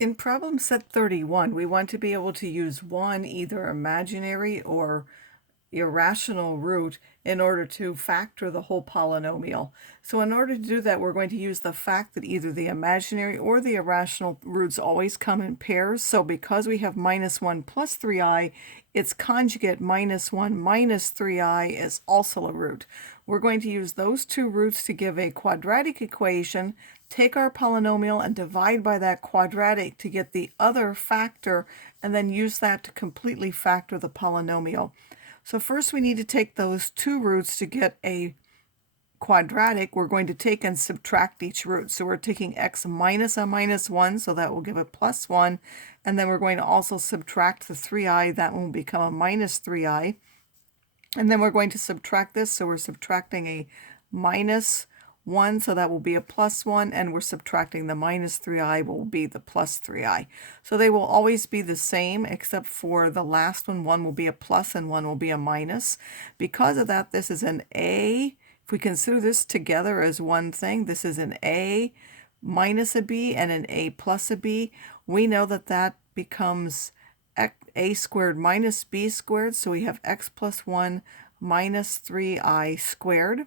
In problem set 31, we want to be able to use one either imaginary or irrational root in order to factor the whole polynomial. So in order to do that, we're going to use the fact that either the imaginary or the irrational roots always come in pairs. So because we have minus 1 plus 3i, its conjugate minus 1 minus 3i is also a root. We're going to use those two roots to give a quadratic equation, take our polynomial and divide by that quadratic to get the other factor, and then use that to completely factor the polynomial. So first we need to take those two roots to get a quadratic. We're going to take and subtract each root. So we're taking x minus a minus 1, so that will give a plus 1. And then we're going to also subtract the 3i. That will become a minus 3i. And then we're going to subtract this. So we're subtracting a minus 1, so that will be a plus 1, and we're subtracting the minus 3i will be the plus 3i. So they will always be the same, except for the last one will be a plus and one will be a minus. Because of that, this is an a. If we consider this together as one thing, this is an a minus a b and an a plus a b. We know that that becomes a squared minus b squared, so we have x plus 1 minus 3i squared,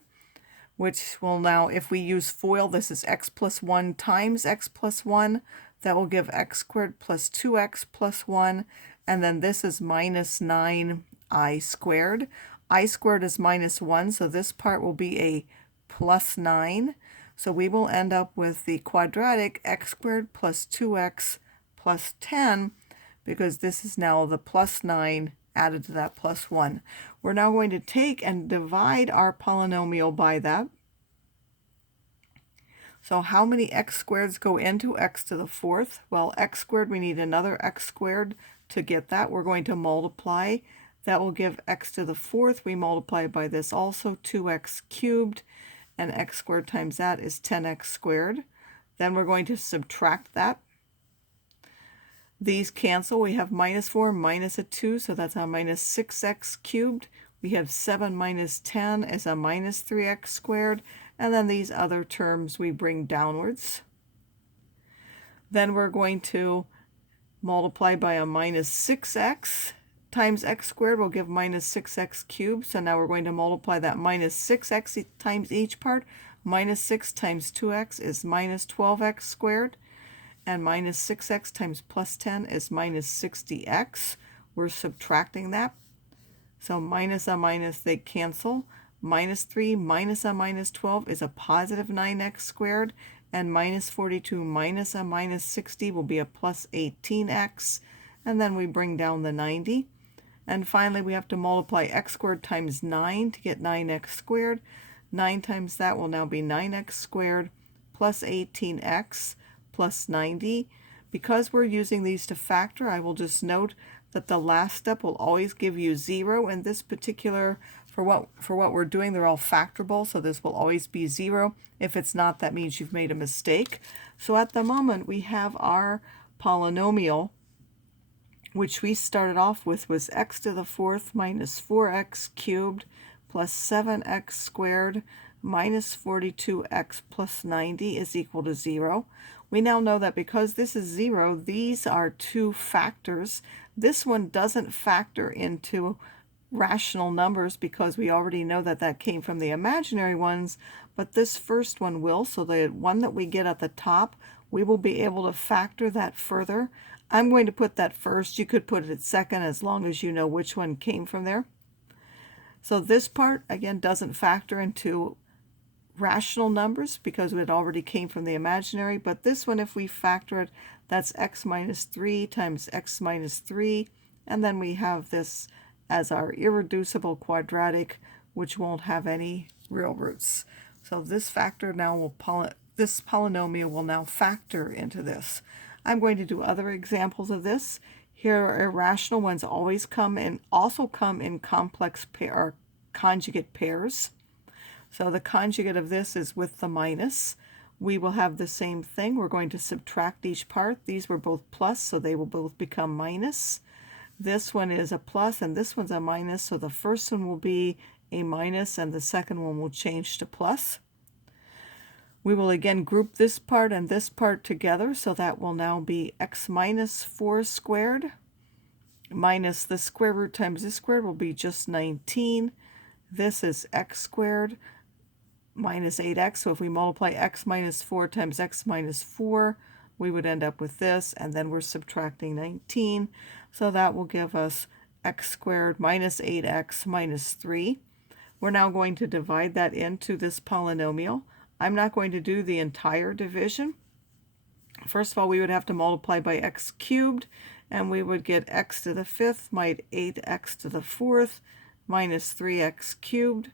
which will now, if we use FOIL, this is x plus 1 times x plus 1. That will give x squared plus 2x plus 1. And then this is minus 9i squared. I squared is minus 1, so this part will be a plus 9. So we will end up with the quadratic x squared plus 2x plus 10, because this is now the plus 9 added to that plus 1. We're now going to take and divide our polynomial by that. So how many x squareds go into x to the fourth? Well, x squared, we need another x squared to get that. We're going to multiply. That will give x to the fourth. We multiply by this also, 2x cubed, and x squared times that is 10x squared. Then we're going to subtract that. These cancel. We have minus 4 minus a 2, so that's a minus 6x cubed. We have 7 minus 10 is a minus 3x squared. And then these other terms we bring downwards. Then we're going to multiply by a minus 6x times x squared will give minus 6x cubed. So now we're going to multiply that minus 6x times each part. Minus 6 times 2x is minus 12x squared. And minus 6x times plus 10 is minus 60x. We're subtracting that. So minus a minus, they cancel. Minus 3 minus a minus 12 is a positive 9x squared. And minus 42 minus a minus 60 will be a plus 18x. And then we bring down the 90. And finally, we have to multiply x squared times 9 to get 9x squared. 9 times that will now be 9x squared plus 18x plus 90. Because we're using these to factor, I will just note that the last step will always give you 0. In this particular, for what we're doing, they're all factorable, so this will always be 0. If it's not, that means you've made a mistake. So at the moment, we have our polynomial, which we started off with was x to the fourth minus 4x cubed plus 7x squared minus 42x plus 90 is equal to 0. We now know that because this is 0, these are two factors. This one doesn't factor into rational numbers because we already know that that came from the imaginary ones, but this first one will. So the one that we get at the top, we will be able to factor that further. I'm going to put that first. You could put it at second as long as you know which one came from there. So this part, again, doesn't factor into rational numbers because it already came from the imaginary. But this one, if we factor it, that's x minus 3 times x minus 3. And then we have this as our irreducible quadratic, which won't have any real roots. So this factor now will this polynomial will now factor into this. I'm going to do other examples of this. Here are irrational ones also come in complex pair or conjugate pairs. So the conjugate of this is with the minus. We will have the same thing. We're going to subtract each part. These were both plus, so they will both become minus. This one is a plus and this one's a minus, so the first one will be a minus and the second one will change to plus. We will again group this part and this part together, so that will now be x minus 4 squared minus the square root times this squared will be just 19. This is x squared minus 8x. So if we multiply x minus 4 times x minus 4, we would end up with this, and then we're subtracting 19. So that will give us x squared minus 8x minus 3. We're now going to divide that into this polynomial. I'm not going to do the entire division. First of all, we would have to multiply by x cubed, and we would get x to the 5th minus 8x to the 4th minus 3x cubed.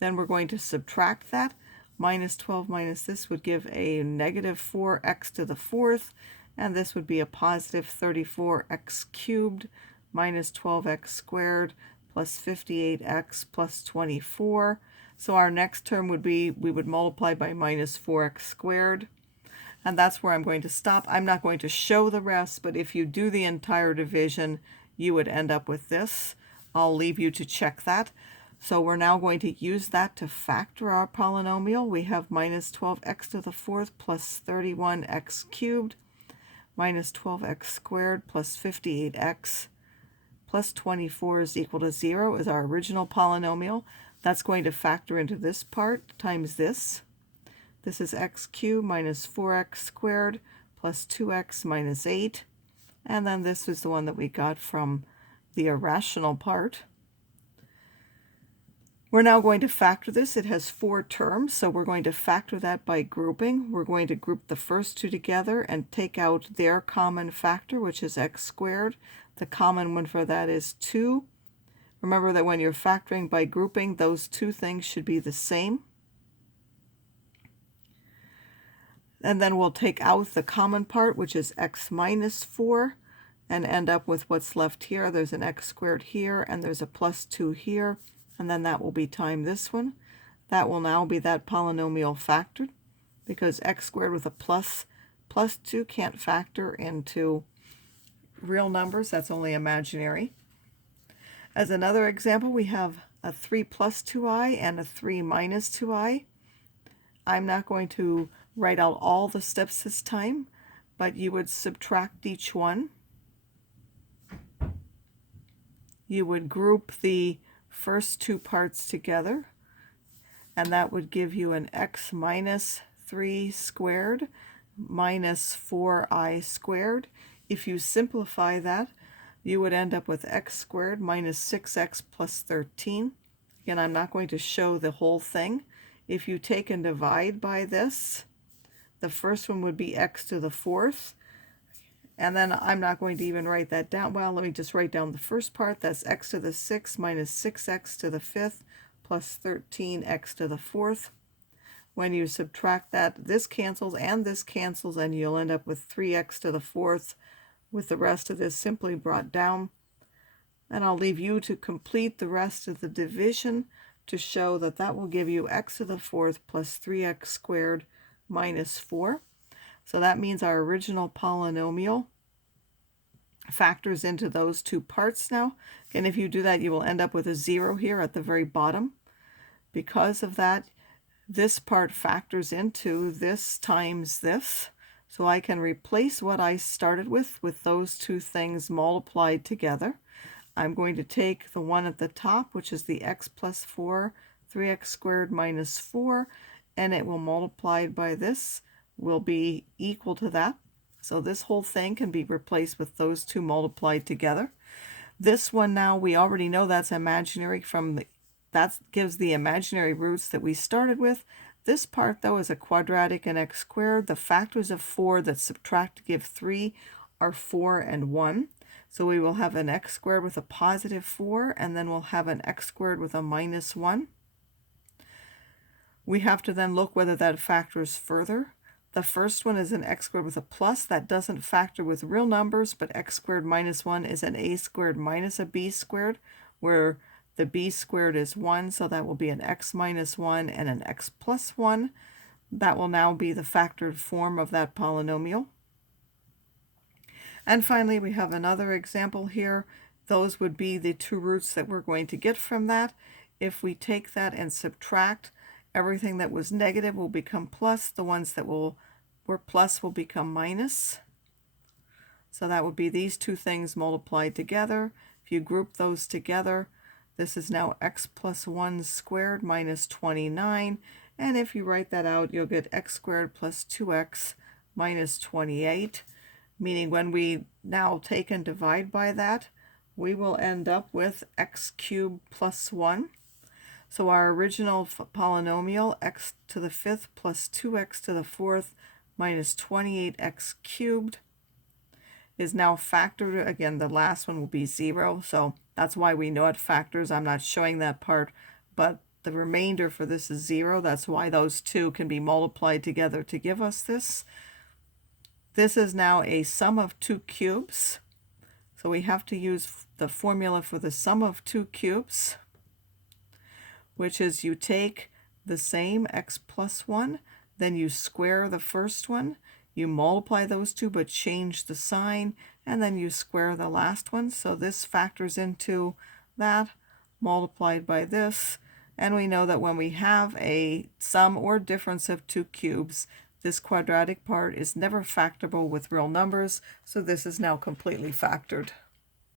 Then we're going to subtract that. Minus 12 minus this would give a negative 4x to the 4th, and this would be a positive 34x cubed minus 12x squared plus 58x plus 24. So our next term would be, we would multiply by minus 4x squared. And that's where I'm going to stop. I'm not going to show the rest, but if you do the entire division, you would end up with this. I'll leave you to check that. So we're now going to use that to factor our polynomial. We have minus 12x to the 4th plus 31x cubed minus 12x squared plus 58x plus 24 is equal to 0 is our original polynomial. That's going to factor into this part times this. This is x cubed minus 4x squared plus 2x minus 8. And then this is the one that we got from the irrational part. We're now going to factor this. It has 4 terms, so we're going to factor that by grouping. We're going to group the first two together and take out their common factor, which is x squared. The common one for that is 2. Remember that when you're factoring by grouping, those two things should be the same. And then we'll take out the common part, which is x minus 4, and end up with what's left here. There's an x squared here, and there's a plus 2 here, and then that will be times this one. That will now be that polynomial factored, because x squared with a plus 2 can't factor into real numbers. That's only imaginary. As another example, we have a 3 plus 2i and a 3 minus 2i. I'm not going to write out all the steps this time, but you would subtract each one. You would group the first two parts together, and that would give you an x minus 3 squared minus 4i squared. If you simplify that, you would end up with x squared minus 6x plus 13. Again, I'm not going to show the whole thing. If you take and divide by this, the first one would be x to the 4th. And then I'm not going to even write that down. Well, let me just write down the first part. That's x to the 6th minus 6x to the 5th plus 13x to the 4th. When you subtract that, this cancels, and you'll end up with 3x to the 4th with the rest of this simply brought down. And I'll leave you to complete the rest of the division to show that that will give you x to the 4th plus 3x squared minus 4. So that means our original polynomial factors into those two parts now. And if you do that, you will end up with a 0 here at the very bottom. Because of that, this part factors into this times this. So I can replace what I started with those two things multiplied together. I'm going to take the one at the top, which is the x plus 4, 3x squared minus 4, and it will multiply by this, will be equal to that. So this whole thing can be replaced with those two multiplied together. This one now, we already know that's imaginary that gives the imaginary roots that we started with. This part, though, is a quadratic and x squared. The factors of 4 that subtract to give 3 are 4 and 1. So we will have an x squared with a positive 4, and then we'll have an x squared with a minus 1. We have to then look whether that factors further. The first one is an x squared with a plus. That doesn't factor with real numbers, but x squared minus 1 is an a squared minus a b squared, where the b squared is 1, so that will be an x minus 1 and an x plus 1. That will now be the factored form of that polynomial. And finally, we have another example here. Those would be the two roots that we're going to get from that. If we take that and subtract, everything that was negative will become plus. The ones that were plus will become minus. So that would be these two things multiplied together. If you group those together, this is now x plus 1 squared minus 29. And if you write that out, you'll get x squared plus 2x minus 28. Meaning when we now take and divide by that, we will end up with x cubed plus 1. So our original polynomial, x to the 5th plus 2x to the 4th minus 28x cubed, is now factored. Again, the last one will be 0, so that's why we know it factors. I'm not showing that part, but the remainder for this is 0. That's why those two can be multiplied together to give us this. This is now a sum of two cubes, so we have to use the formula for the sum of two cubes, which is you take the same x plus 1, then you square the first one, you multiply those two but change the sign, and then you square the last one. So this factors into that multiplied by this, and we know that when we have a sum or difference of two cubes, this quadratic part is never factorable with real numbers, so this is now completely factored.